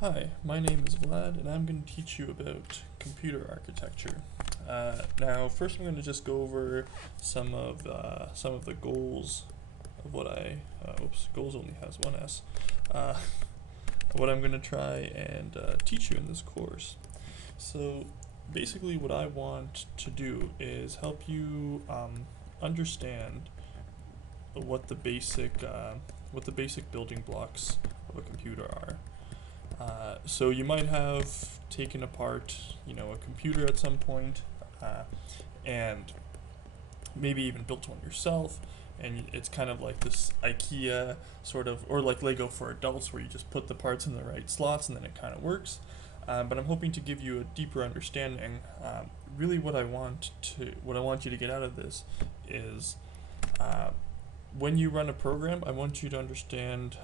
Hi, my name is Vlad, and I'm going to teach you about computer architecture. Now, first, I'm going to just go over some of the goals of what goals only has one S. Uh, what I'm going to try and teach you in this course. So, basically, what I want to do is help you understand what the basic building blocks of a computer are. So you might have taken apart, a computer at some point, and maybe even built one yourself. And it's kind of like this IKEA sort of, or like Lego for adults, where you just put the parts in the right slots and then it kind of works. But I'm hoping to give you a deeper understanding. Really, what I want you to get out of this is, when you run a program, I want you to understand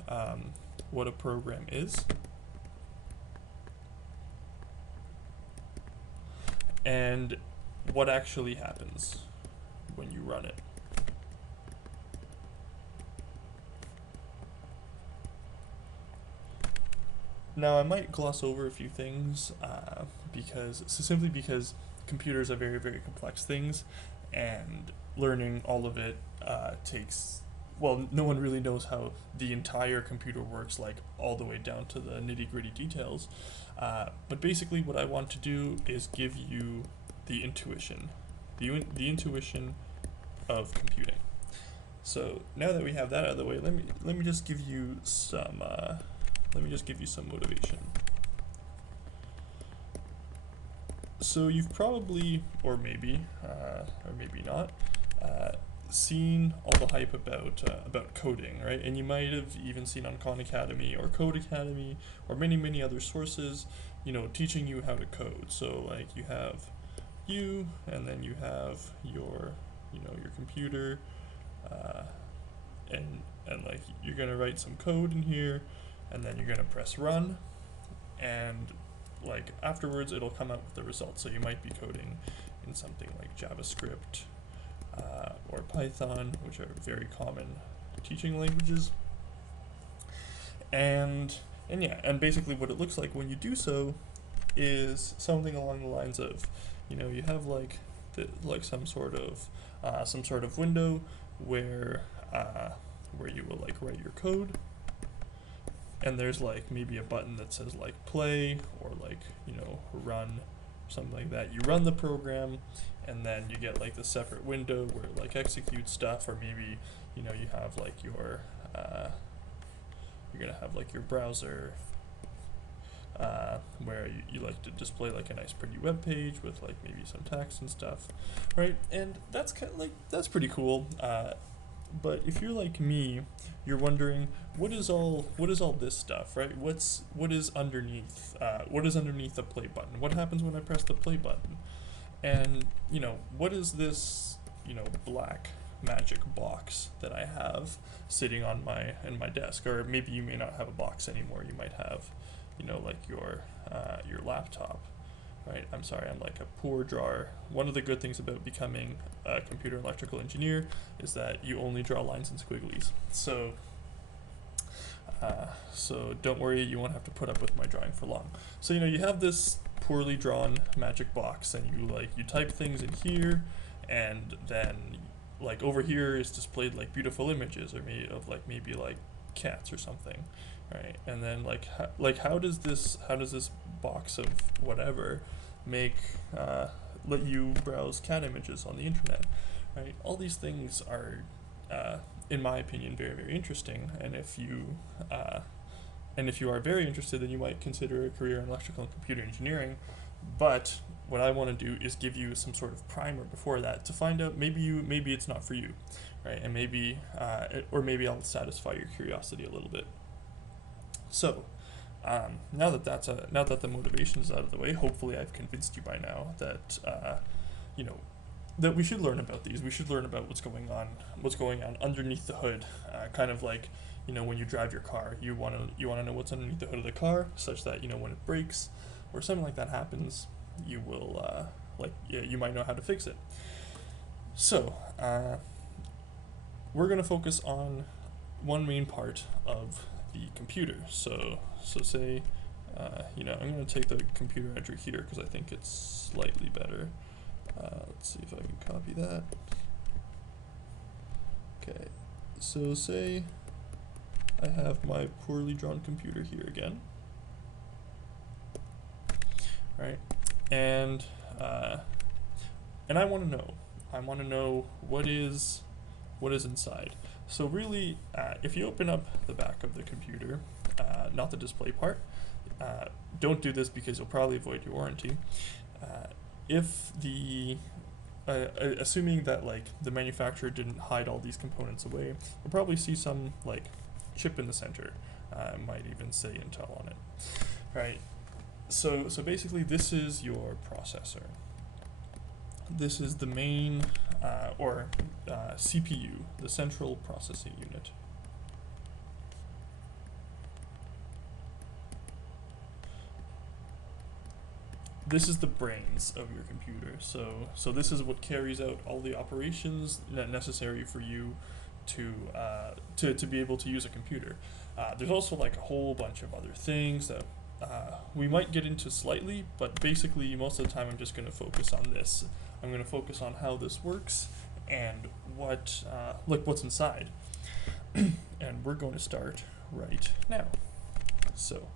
what a program is, and what actually happens when you run it. Now, I might gloss over a few things simply because computers are very, very complex things, and learning all of it takes. Well, no one really knows how the entire computer works, like all the way down to the nitty gritty details. But basically, what I want to do is give you the intuition, the intuition of computing. So now that we have that out of the way, let me just give you some motivation. So you've probably, or maybe not, seen all the hype about coding, right? And you might have even seen on Khan Academy or Code Academy or many other sources, teaching you how to code. So like you have you, and then you have your computer, uh, and like you're gonna write some code in here, and then you're gonna press run, and like afterwards it'll come out with the results. So you might be coding in something like JavaScript or Python, which are very common teaching languages. And basically what it looks like when you do so is something along the lines of, you have like some sort of window where where you will like write your code, and there's like maybe a button that says like play or like run, something like that. You run the program, and then you get like the separate window where it like executes stuff, or maybe you have like you're gonna have like your browser, where you like to display like a nice pretty web page with like maybe some text and stuff, right? And that's kind of like that's pretty cool. But if you're like me, you're wondering what is all this stuff, right? What is underneath? What is underneath the play button? What happens when I press the play button? And what is this black magic box that I have sitting on my desk? Or maybe you may not have a box anymore. You might have like your laptop, right? I'm sorry, I'm like a poor drawer. One of the good things about becoming a computer electrical engineer is that you only draw lines and squigglies. So don't worry, you won't have to put up with my drawing for long. So you have this poorly drawn magic box, and you type things in here, and then like over here is displayed like beautiful images, or maybe like cats or something, right? And then how does this box of whatever make let you browse cat images on the internet, right? All these things are, in my opinion, very, very interesting. And if you are very interested, then you might consider a career in electrical and computer engineering. But what I want to do is give you some sort of primer before that to find out maybe it's not for you, right? And maybe I'll satisfy your curiosity a little bit. So now that the motivation is out of the way, hopefully I've convinced you by now that you know that we should learn about these. We should learn about what's going on underneath the hood. Kind of like when you drive your car, you wanna know what's underneath the hood of the car, such that when it breaks or something like that happens, you will you might know how to fix it. So we're gonna focus on one main part of the computer. So say You know, I'm going to take the computer entry heater because I think it's slightly better. Let's see if I can copy that. Okay, so say I have my poorly drawn computer here again. Right, and I want to know. I want to know what is inside. So really, if you open up the back of the computer, not the display part, don't do this because you'll probably void your warranty. If the assuming that like the manufacturer didn't hide all these components away, you'll probably see some like chip in the center. It might even say Intel on it, right? So basically, this is your processor. This is the main CPU, the central processing unit. This is the brains of your computer. So this is what carries out all the operations necessary for you to be able to use a computer. There's also like a whole bunch of other things that we might get into slightly, but basically most of the time I'm just going to focus on this. I'm going to focus on how this works and what's inside. And we're going to start right now. So